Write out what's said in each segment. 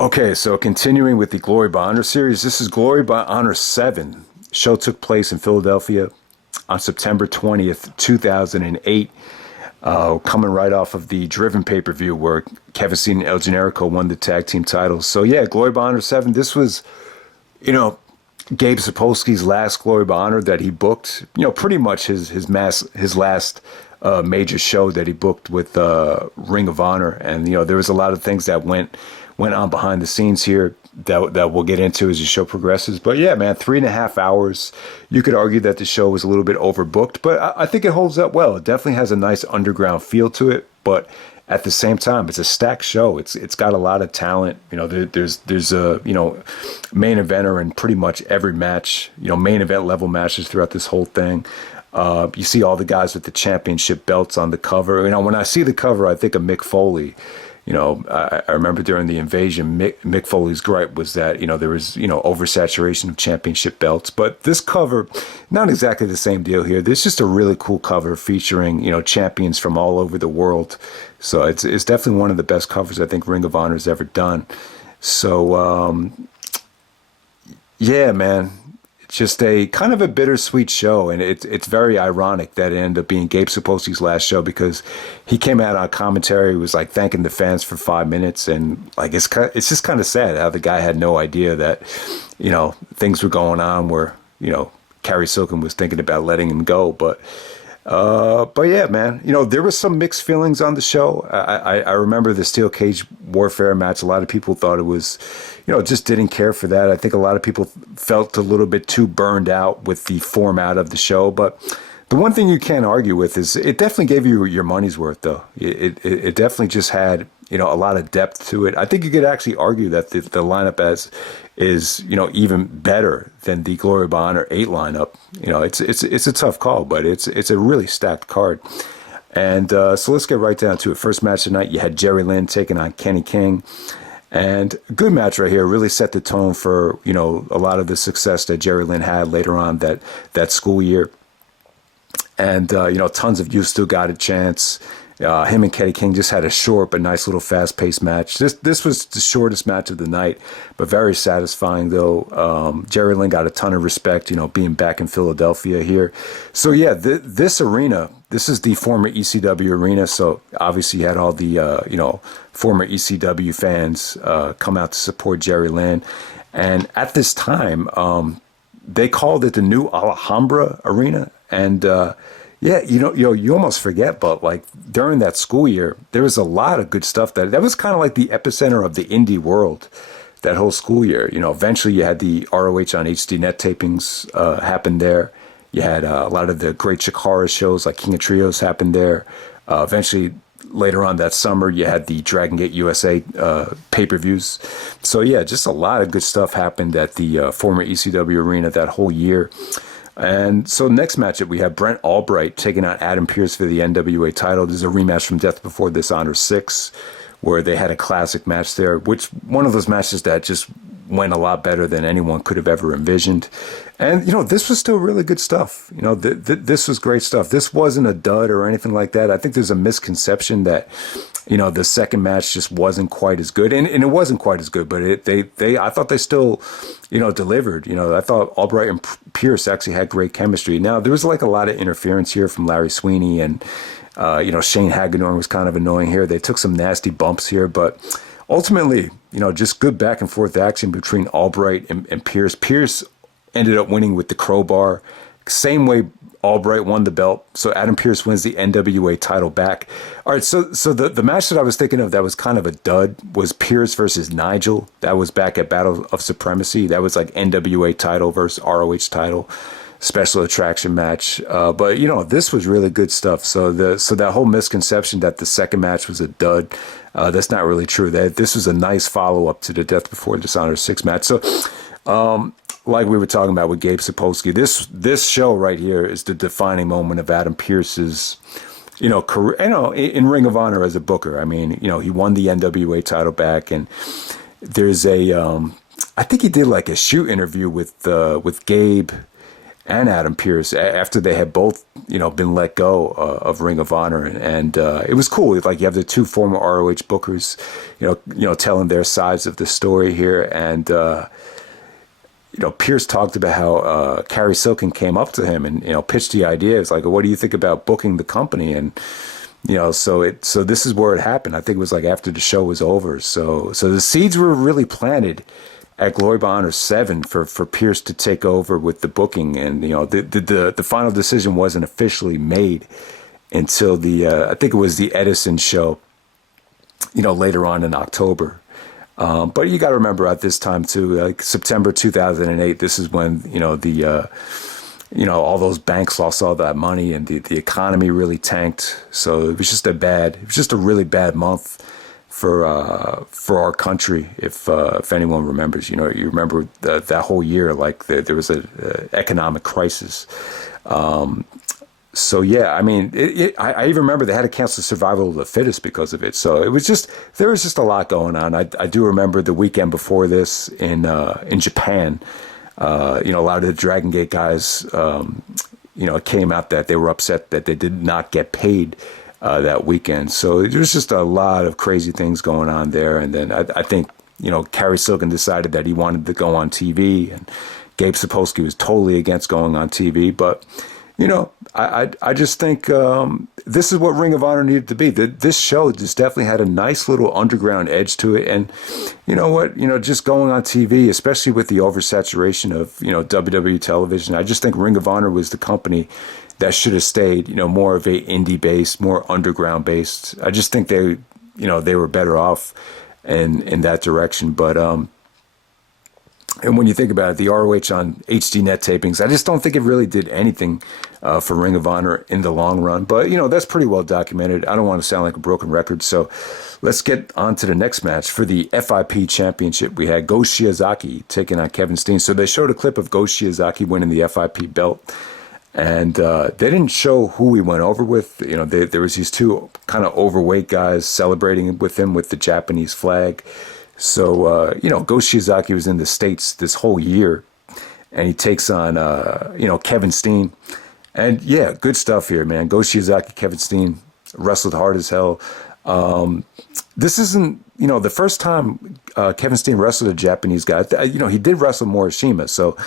Okay, so continuing with the Glory by Honor series, this is Glory by Honor 7. Show took place in Philadelphia on September 20th, 2008, coming right off of the Driven pay-per-view where Kevin Steen and El Generico won the tag team titles. So yeah, Glory by Honor 7, this was, Gabe Sapolsky's last Glory by Honor that he booked, pretty much his last major show that he booked with Ring of Honor. And, there was a lot of things that went on behind the scenes here that we'll get into as the show progresses. But yeah, man, 3.5 hours. You could argue that the show was a little bit overbooked, but I think it holds up well. It definitely has a nice underground feel to it, but at the same time, it's a stacked show. It's got a lot of talent. There's a main eventer in pretty much every match. Main event level matches throughout this whole thing. You see all the guys with the championship belts on the cover. When I see the cover, I think of Mick Foley. I remember during the invasion, Mick Foley's gripe was that, there was, oversaturation of championship belts. But this cover, not exactly the same deal here. There's just a really cool cover featuring, champions from all over the world. So it's definitely one of the best covers I think Ring of Honor's ever done. So, yeah, man. Just a kind of a bittersweet show, and it's very ironic that it ended up being Gabe Sapolsky's last show because he came out on commentary, was like thanking the fans for 5 minutes, and like it's just kind of sad how the guy had no idea that things were going on where Carrie Silken was thinking about letting him go, but yeah, man, there was some mixed feelings on the show. I remember the steel cage warfare match. A lot of people thought it was, just didn't care for that. I think a lot of people felt a little bit too burned out with the format of the show. But the one thing you can't argue with is it definitely gave you your money's worth, though. It definitely just had, a lot of depth to it. I think you could actually argue that the lineup is even better than the Glory by Honor 8 lineup. It's a tough call, but it's a really stacked card. And so let's get right down to it. First match tonight, you had Jerry Lynn taking on Kenny King. And a good match right here, really set the tone for, a lot of the success that Jerry Lynn had later on that school year. And, tons of youth still got a chance. Him and Kenny King just had a short but nice little fast-paced match. This was the shortest match of the night, but very satisfying, though. Jerry Lynn got a ton of respect, being back in Philadelphia here. So, yeah, this arena, this is the former ECW arena, so obviously you had all the, former ECW fans come out to support Jerry Lynn. And at this time, they called it the new Alhambra Arena, and yeah, you almost forget, but like during that school year, there was a lot of good stuff that was kind of like the epicenter of the indie world that whole school year. Eventually you had the ROH on HD net tapings happen there. You had a lot of the great Chikara shows like King of Trios happened there. Eventually later on that summer, you had the Dragon Gate USA pay-per-views. So yeah, just a lot of good stuff happened at the former ECW arena that whole year. And so next matchup, we have Brent Albright taking on Adam Pearce for the NWA title. This is a rematch from Death Before Dishonor 6, where they had a classic match there, which one of those matches that just went a lot better than anyone could have ever envisioned. And, this was still really good stuff. This was great stuff. This wasn't a dud or anything like that. I think there's a misconception that, the second match just wasn't quite as good. And it wasn't quite as good, but I thought they still, delivered. I thought Albright and Pearce actually had great chemistry. Now, there was like a lot of interference here from Larry Sweeney and, Shane Hagadorn was kind of annoying here. They took some nasty bumps here, but ultimately, just good back and forth action between Albright and Pearce. Pearce ended up winning with the crowbar. Same way Albright won the belt. So Adam Pearce wins the NWA title back. All right, so the match that I was thinking of that was kind of a dud was Pearce versus Nigel. That was back at Battle of Supremacy. That was like NWA title versus ROH title. Special attraction match. But, this was really good stuff. So that whole misconception that the second match was a dud, that's not really true. This was a nice follow-up to the Death Before Dishonor 6 match. So, like we were talking about with Gabe Sapolsky, this show right here is the defining moment of Adam Pearce's, career, in Ring of Honor as a booker. I mean, he won the NWA title back, and there's I think he did like a shoot interview with Gabe. and Adam Pearce after they had both, been let go of Ring of Honor, and it was cool. Like you have the two former ROH bookers, telling their sides of the story here, and Pearce talked about how Cary Silkin came up to him and pitched the idea. It's like, what do you think about booking the company? And so this is where it happened. I think it was like after the show was over. So the seeds were really planted at Glory by Honor 7 for Pearce to take over with the booking, and the final decision wasn't officially made until I think it was the Edison show, later on in October. But you got to remember at this time too, like September 2008. This is when all those banks lost all that money, and the economy really tanked. So it was just a really bad month for our country. If anyone remembers, you remember that whole year, like there was a economic crisis. So yeah, I mean, I even remember they had to cancel Survival of the Fittest because of it. So there was just a lot going on. I do remember the weekend before this in Japan. A lot of the Dragon Gate guys, it came out that they were upset that they did not get paid that weekend. So there was just a lot of crazy things going on there. And then I think, Cary Silkin decided that he wanted to go on TV, and Gabe Sapolsky was totally against going on TV. But, I just think this is what Ring of Honor needed to be. This show just definitely had a nice little underground edge to it. And you know what? Just going on TV, especially with the oversaturation of, WWE television, I just think Ring of Honor was the company that should have stayed, more of a indie-based, more underground-based. I just think they were better off in that direction. But and when you think about it, the ROH on HD net tapings, I just don't think it really did anything for Ring of Honor in the long run. But, that's pretty well documented. I don't want to sound like a broken record. So let's get on to the next match. For the FIP Championship, we had Go Shiozaki taking on Kevin Steen. So they showed a clip of Go Shiozaki winning the FIP belt. And they didn't show who he went over with. There was these two kind of overweight guys celebrating with him with the Japanese flag. So, Go Shiozaki was in the States this whole year, and he takes on, Kevin Steen. And, yeah, good stuff here, man. Go Shiozaki, Kevin Steen wrestled hard as hell. This isn't, the first time Kevin Steen wrestled a Japanese guy. He did wrestle Morishima, so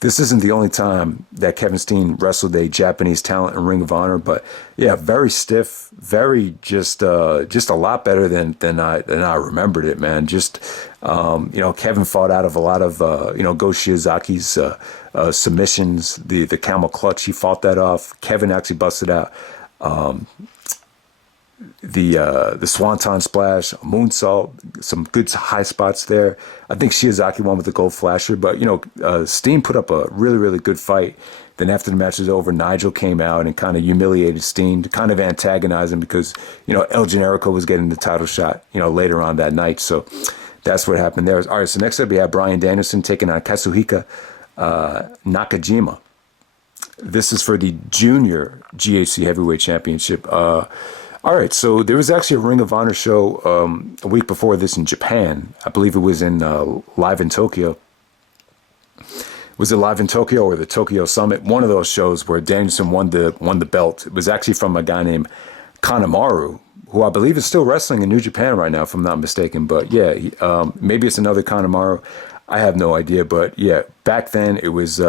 this isn't the only time that Kevin Steen wrestled a Japanese talent in Ring of Honor. But yeah, very stiff, very just a lot better than I remembered it, man. Just Kevin fought out of a lot of Go Shiozaki's submissions, the camel clutch. He fought that off. Kevin actually busted out the swanton splash, moonsault, some good high spots there. I think Shiozaki won with the gold flasher, but Steen put up a really, really good fight. Then after the match was over, Nigel came out and kind of humiliated Steen, to kind of antagonize him because El Generico was getting the title shot later on that night. So that's what happened there. All right, so next up we have Bryan Danielson taking on Katsuhiko Nakajima. This is for the Junior GHC Heavyweight Championship. All right, so there was actually a Ring of Honor show a week before this in Japan. I believe it was in Live in Tokyo. Was it Live in Tokyo or the Tokyo Summit? One of those shows where Danielson won the belt. It was actually from a guy named Kanemaru, who I believe is still wrestling in New Japan right now, if I'm not mistaken. But yeah, maybe it's another Kanemaru. I have no idea. But yeah, back then it was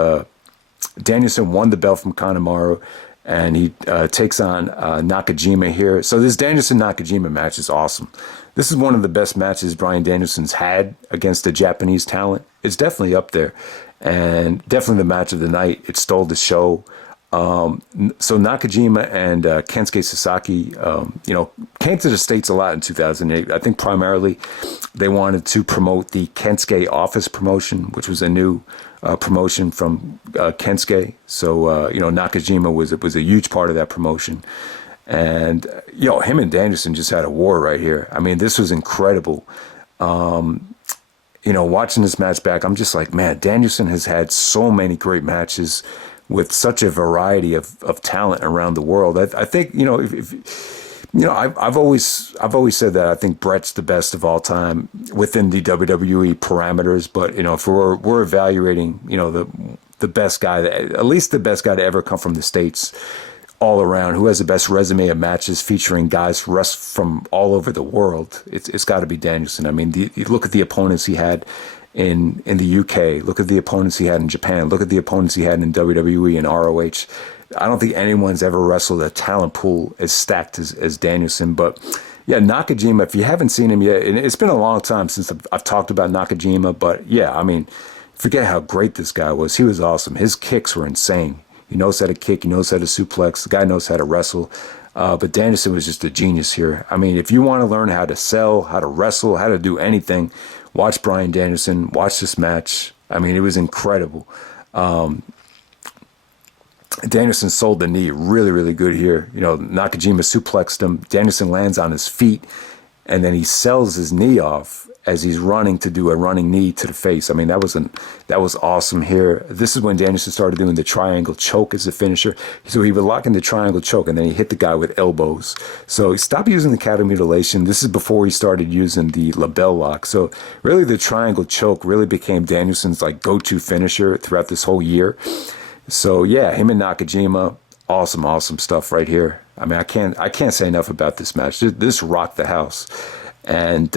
Danielson won the belt from Kanemaru. And he takes on Nakajima here. So this Danielson-Nakajima match is awesome. This is one of the best matches Bryan Danielson's had against a Japanese talent. It's definitely up there. And definitely the match of the night. It stole the show. So Nakajima and Kensuke Sasaki, came to the States a lot in 2008. I think primarily they wanted to promote the Kensuke Office promotion, which was a new promotion from Kensuke. So, Nakajima was a huge part of that promotion. And, him and Danielson just had a war right here. I mean, this was incredible. Watching this match back, I'm just like, man, Danielson has had so many great matches with such a variety of talent around the world. I think, I've always said that I think Brett's the best of all time within the WWE parameters. But if we're evaluating, the best guy, at least the best guy to ever come from the States all around, who has the best resume of matches featuring guys from all over the world. It's got to be Danielson. I mean, you look at the opponents he had in the UK. Look at the opponents he had in Japan. Look at the opponents he had in WWE and ROH. I don't think anyone's ever wrestled a talent pool as stacked as Danielson. But yeah, Nakajima, if you haven't seen him yet, and it's been a long time since I've talked about Nakajima, but yeah, I mean, forget how great this guy was. He was awesome. His kicks were insane. He knows how to kick. He knows how to suplex. The guy knows how to wrestle. But Danielson was just a genius here. I mean, if you want to learn how to sell, how to wrestle, how to do anything, watch Bryan Danielson. Watch this match. I mean, it was incredible. Danielson sold the knee really, really good here. You know, Nakajima suplexed him. Danielson lands on his feet, and then he sells his knee off as he's running to do a running knee to the face. I mean, that was awesome here. This is when Danielson started doing the triangle choke as a finisher. So he would lock in the triangle choke, and then he hit the guy with elbows. So he stopped using the cattle mutilation. This is before he started using the label lock. So really the triangle choke really became Danielson's like go-to finisher throughout this whole year. So yeah, him and Nakajima, awesome stuff right here. I mean, I can't say enough about this match. This rocked the house. And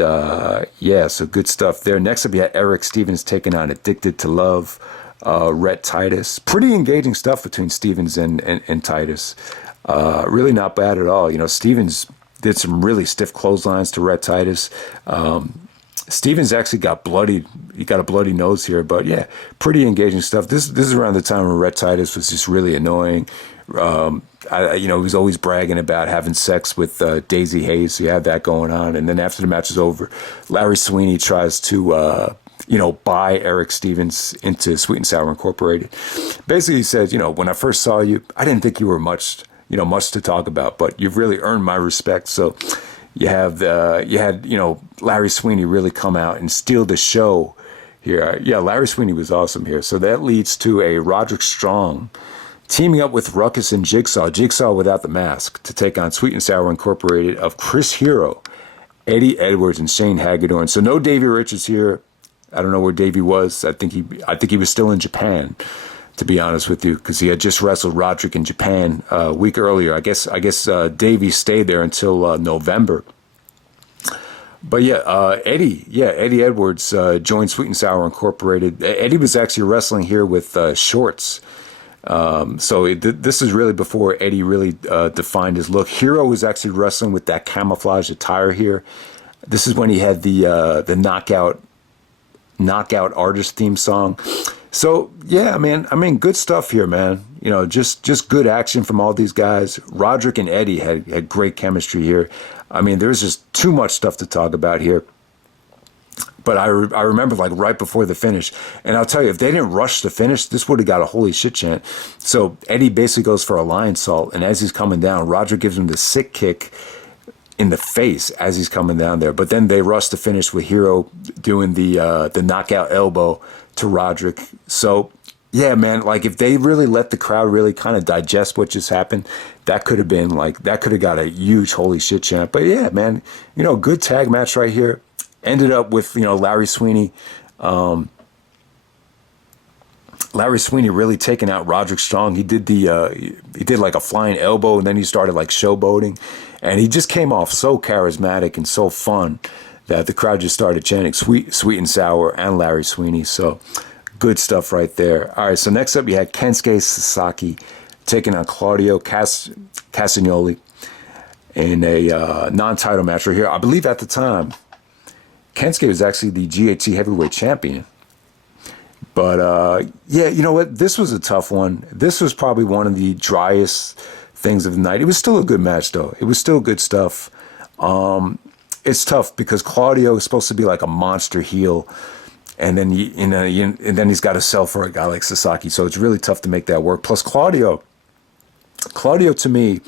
yeah, so good stuff there. Next up, you had Erick Stevens taking on Addicted to Love, Rhett Titus. Pretty engaging stuff between Stevens and Titus. Really not bad at all. You know, Stevens did some really stiff clotheslines to Rhett Titus. Stevens actually got bloodied. He got a bloody nose here, but yeah, pretty engaging stuff. This is around the time when Rhett Titus was just really annoying. He was always bragging about having sex with Daisy Hayes. So you had that going on. And then after the match is over, Larry Sweeney tries to, buy Erick Stevens into Sweet and Sour Incorporated. Basically, he says, when I first saw you, I didn't think you were much to talk about, but you've really earned my respect. So you had Larry Sweeney really come out and steal the show here. Yeah, Larry Sweeney was awesome here. So that leads to a Roderick Strong teaming up with Ruckus and Jigsaw without the mask, to take on Sweet and Sour Incorporated of Chris Hero, Eddie Edwards, and Shane Hagadorn. So no Davey Richards here. I don't know where Davey was. I think he was still in Japan, to be honest with you, because he had just wrestled Roderick in Japan a week earlier. I guess Davey stayed there until November. But yeah, Eddie Edwards joined Sweet and Sour Incorporated. Eddie was actually wrestling here with shorts. This is really before Eddie really defined his look. Hero was actually wrestling with that camouflage attire here. This is when he had the knockout artist theme song. So yeah, man, I mean, good stuff here, man. Just good action from all these guys. Roderick and Eddie had great chemistry here. I mean, there's just too much stuff to talk about here. But I remember like right before the finish, and I'll tell you, if they didn't rush the finish, this would have got a holy shit chant. So Eddie basically goes for a lion salt, and as he's coming down, Roger gives him the sick kick in the face as he's coming down there. But then they rush the finish with Hero doing the knockout elbow to Roderick. So yeah, man, like if they really let the crowd really kind of digest what just happened, that could have got a huge holy shit chant. But yeah, man, good tag match right here. Ended up with, Larry Sweeney. Larry Sweeney really taking out Roderick Strong. He did like a flying elbow, and then he started like showboating, and he just came off so charismatic and so fun that the crowd just started chanting Sweet and Sour and Larry Sweeney. So good stuff right there. All right, so next up you had Kensuke Sasaki taking on Claudio Castagnoli in a non-title match right here. I believe at the time Kensuke was actually the GHC heavyweight champion. But, yeah, you know what? This was a tough one. This was probably one of the driest things of the night. It was still a good match, though. It was still good stuff. It's tough because Claudio is supposed to be like a monster heel. And then, and then he's got to sell for a guy like Sasaki. So it's really tough to make that work. Plus, Claudio to me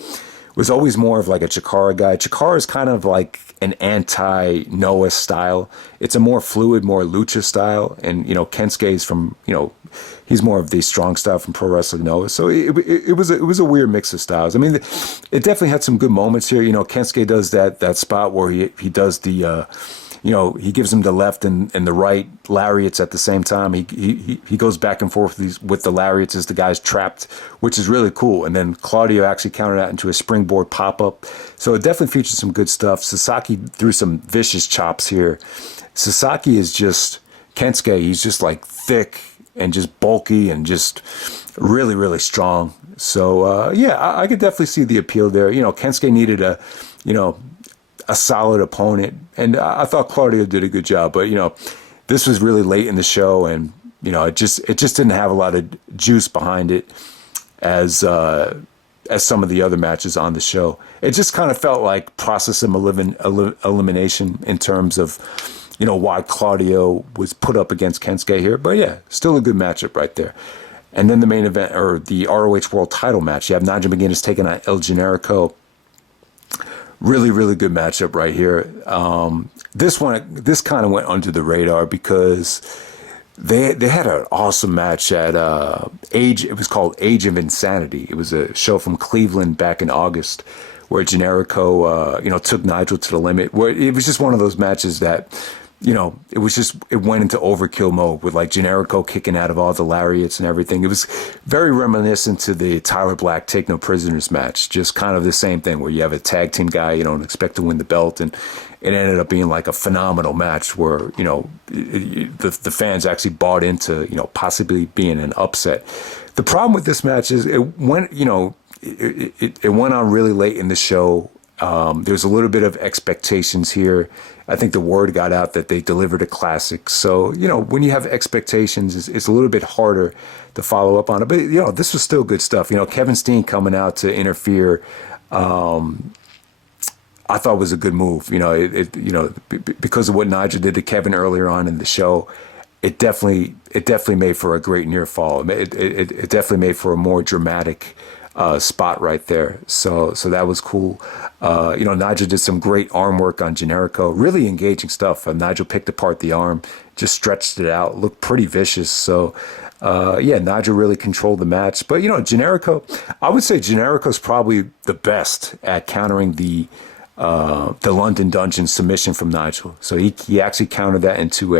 was always more of like a Chikara guy. Chikara is kind of like an anti-Noah style. It's a more fluid, more lucha style. And, Kensuke is from, he's more of the strong style from Pro Wrestling Noah. So it was a weird mix of styles. I mean, it definitely had some good moments here. Kensuke does that spot where he does the, he gives him the left and the right lariats at the same time. He goes back and forth with the lariats as the guy's trapped, which is really cool. And then Claudio actually countered that into a springboard pop-up. So it definitely features some good stuff. Sasaki threw some vicious chops here. Sasaki is just Kensuke. He's just like thick and just bulky and just really, really strong. So, I could definitely see the appeal there. Kensuke needed a solid opponent, and I thought Claudio did a good job. But, this was really late in the show, and, it just didn't have a lot of juice behind it as some of the other matches on the show. It just kind of felt like process of elimination in terms of, why Claudio was put up against Kensuke here. But yeah, still a good matchup right there. And then the main event, or the ROH World Title match, you have Nigel McGuinness taking on El Generico. Really, really good matchup right here. This kind of went under the radar because they had an awesome match at it was called Age of Insanity. It was a show from Cleveland back in August where Generico, took Nigel to the limit. Where it was just one of those matches that, it went into overkill mode with like Generico kicking out of all the lariats and everything. It was very reminiscent to the Tyler Black Take No Prisoners match. Just kind of the same thing where you have a tag team guy you don't expect to win the belt, and it ended up being like a phenomenal match where, the fans actually bought into, possibly being an upset. The problem with this match is it went on really late in the show. There's a little bit of expectations here. I think the word got out that they delivered a classic. So, when you have expectations, it's a little bit harder to follow up on it. But, this was still good stuff. Kevin Steen coming out to interfere, I thought was a good move. Because of what Nigel did to Kevin earlier on in the show, it definitely made for a great near fall. It definitely made for a more dramatic spot right there. So that was cool. Nigel did some great arm work on Generico. Really engaging stuff. Nigel picked apart the arm, just stretched it out, looked pretty vicious. So, Nigel really controlled the match. But, Generico, I would say Generico's probably the best at countering the London Dungeon submission from Nigel. So he actually countered that into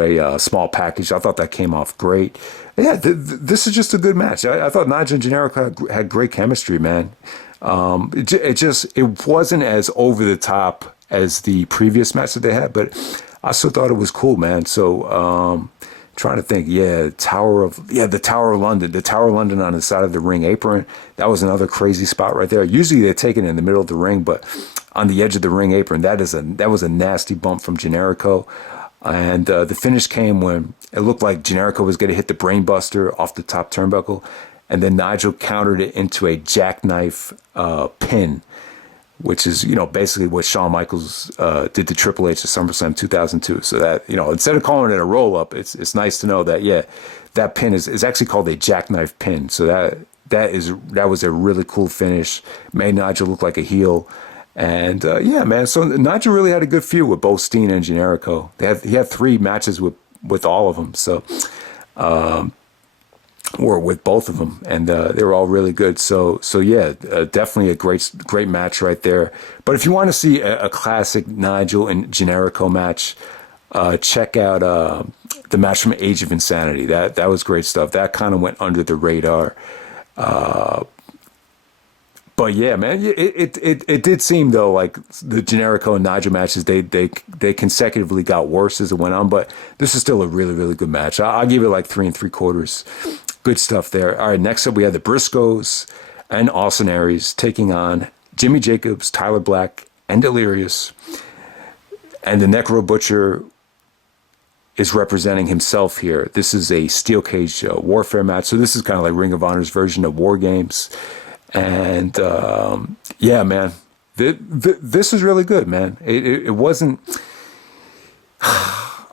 a small package. I thought that came off great. Yeah, this is just a good match. I thought Nigel and Generico had great chemistry, man. It wasn't as over the top as the previous match that they had, but I still thought it was cool, man. So, trying to think, the Tower of London. The Tower of London on the side of the ring apron. That was another crazy spot right there. Usually they take it in the middle of the ring, but on the edge of the ring apron, that was a nasty bump from Generico. And the finish came when it looked like Generico was going to hit the brainbuster off the top turnbuckle, and then Nigel countered it into a jackknife pin, which is, basically what Shawn Michaels did to Triple H at SummerSlam 2002. So that, instead of calling it a roll-up, it's nice to know that, that pin is actually called a jackknife pin. So that was a really cool finish, made Nigel look like a heel. And, man, so Nigel really had a good feud with both Steen and Generico. He had 3 matches with all of them, so, or with both of them, and they were all really good. So definitely a great match right there. But if you want to see a classic Nigel and Generico match, check out the match from Age of Insanity. That was great stuff. That kind of went under the radar. But yeah, man, it did seem though like the Generico and Nigel matches they consecutively got worse as it went on. But this is still a really, really good match. I'll give it like 3 3/4. Good stuff there. All right, next up we have the Briscoes and Austin Aries taking on Jimmy Jacobs, Tyler Black, and Delirious. And the Necro Butcher is representing himself here. This is a steel cage warfare match. So this is kind of like Ring of Honor's version of War Games. And man, this is really good, man. It wasn't.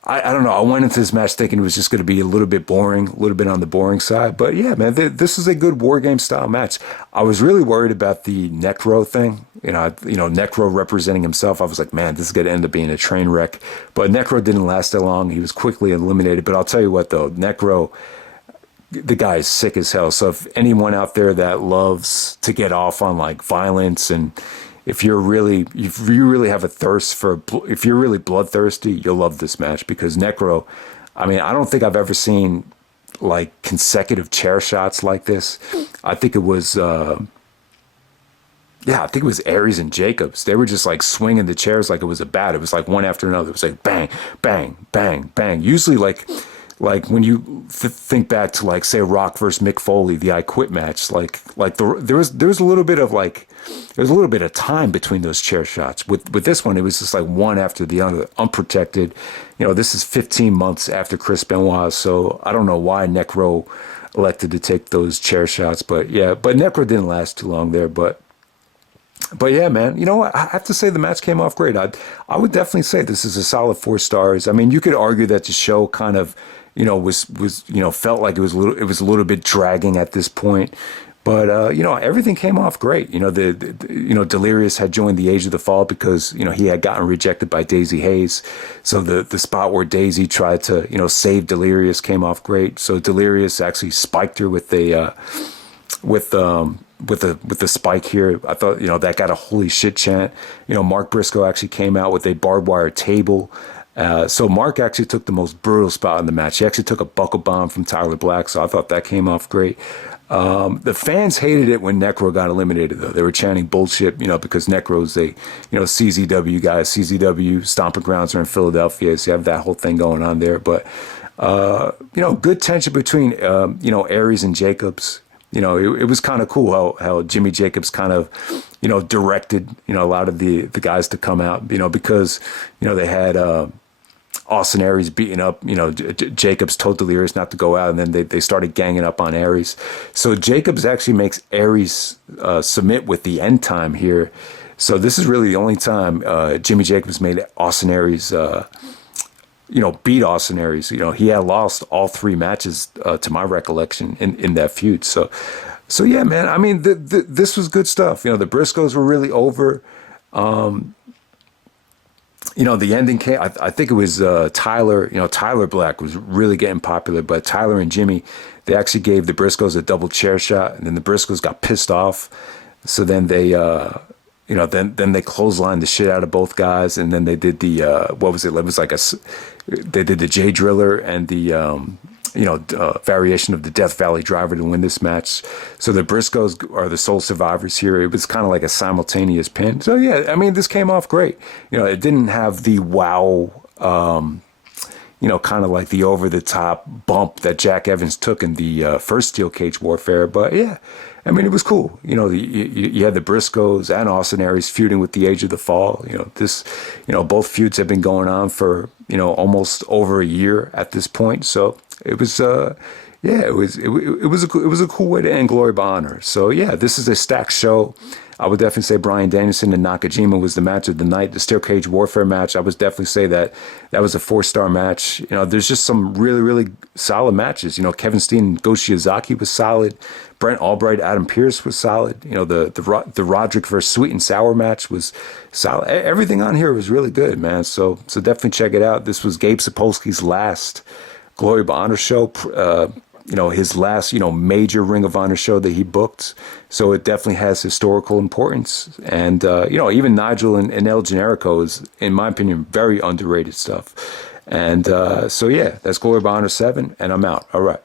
I don't know. I went into this match thinking it was just going to be a little bit boring, a little bit on the boring side. But yeah, man, this is a good War Game style match. I was really worried about the Necro thing. Necro representing himself. I was like, man, this is going to end up being a train wreck. But Necro didn't last that long. He was quickly eliminated. But I'll tell you what, though, Necro. The guy is sick as hell. So if anyone out there that loves to get off on like violence and, if you really have a thirst for, if you're really bloodthirsty, you'll love this match because Necro, I mean, I don't think I've ever seen like consecutive chair shots like this. I think it was, I think it was Aries and Jacobs. They were just like swinging the chairs like it was a bat. It was like one after another. It was like bang, bang, bang, bang. Usually like when you think back to like say Rock versus Mick Foley, the I Quit match, there was a little bit of like, there was a little bit of time between those chair shots. With this one, it was just like one after the other, unprotected. This is 15 months after Chris Benoit, so I don't know why Necro elected to take those chair shots, but Necro didn't last too long there, but yeah, man, you know what? I have to say the match came off great. I would definitely say this is a solid 4 stars. I mean, you could argue that the show kind of, was felt like it was a little bit dragging at this point. But everything came off great. Delirious had joined the Age of the Fall because he had gotten rejected by Daisy Hayes. So the spot where Daisy tried to save Delirious came off great. So Delirious actually spiked her with the spike here. I thought that got a holy shit chant. Mark Briscoe actually came out with a barbed wire table. So Mark actually took the most brutal spot in the match. He actually took a buckle bomb from Tyler Black. So I thought that came off great. The fans hated it when Necro got eliminated, though. They were chanting bullshit, because Necro's a, CZW guy. CZW stomping grounds are in Philadelphia, so you have that whole thing going on there. But, good tension between, Aries and Jacobs. It was kind of cool how Jimmy Jacobs kind of, directed, a lot of the guys to come out, because, they had, Austin Aries beating up, Jacobs told Delirious not to go out, and then they started ganging up on Aries. So Jacobs actually makes Aries submit with the end time here. So this is really the only time Jimmy Jacobs made Austin Aries, beat Austin Aries. He had lost all 3 matches to my recollection in that feud. So yeah, man. I mean, this was good stuff. The Briscoes were really over. The ending came, I think it was Tyler, Tyler Black was really getting popular, but Tyler and Jimmy, they actually gave the Briscoes a double chair shot, and then the Briscoes got pissed off. So then they, then they clotheslined the shit out of both guys, and then they did the, what was it? It was like they did the J Driller and the, variation of the Death Valley Driver to win this match. So the Briscoes are the sole survivors here. It was kind of like a simultaneous pin. So yeah, I mean, this came off great. It didn't have the wow, kind of like the over the top bump that Jack Evans took in the first Steel Cage Warfare. But yeah, I mean, it was cool. You had the Briscoes and Austin Aries feuding with the Age of the Fall. Both feuds have been going on for, almost over a year at this point. So it was, it was a cool way to end Glory by Honor. So yeah, this is a stacked show. I would definitely say Bryan Danielson and Nakajima was the match of the night. The Steel Cage Warfare match, I would definitely say that was a 4-star match. There's just some really, really solid matches. Kevin Steen and Go Shiozaki was solid. Brent, Albright, Adam Pearce was solid. The Roderick versus Sweet and Sour match was solid. Everything on here was really good, man. So definitely check it out. This was Gabe Sapolsky's last Glory by Honor show. His last, major Ring of Honor show that he booked. So it definitely has historical importance. And, even Nigel and El Generico is, in my opinion, very underrated stuff. And so, yeah, that's Glory by Honor 7, and I'm out. All right.